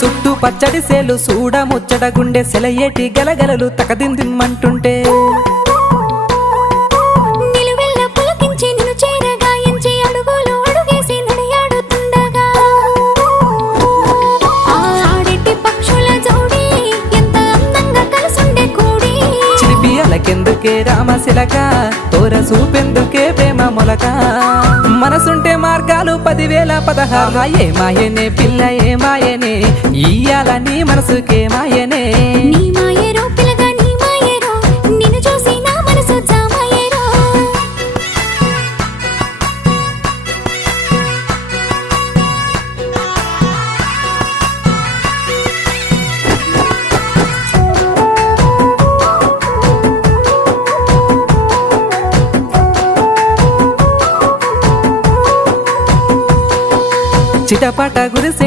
చుట్టూ పచ్చడి సేలు చూడ ముచ్చట గుండె సెలయేటి గలగలలు తకదిందిమ్మంటుంటే నిలువెల్ల పులకించి నిన్ను చేరగాయించి అడుగులు అడుగేసి నడియాడుతుండగా ఆడెట్టి పక్షుల జోడి ఎంత అందంగా కలుసుండే కూడి చిలిపి అలకెందుకే రామశిలక తోర చూపెందుకే ప్రేమ మొలక మనసుంటే మార్గాలు 10,016 ఏమాయనే పిల్ల ఏమాయనే ఇయ్యాల నీ మనసుకే మాయనే నీ మాయేరో పిల్లగా నీ మాయేరో నిన్ను చూసి నా మనసు జామాయేరో చిటపట గురిసె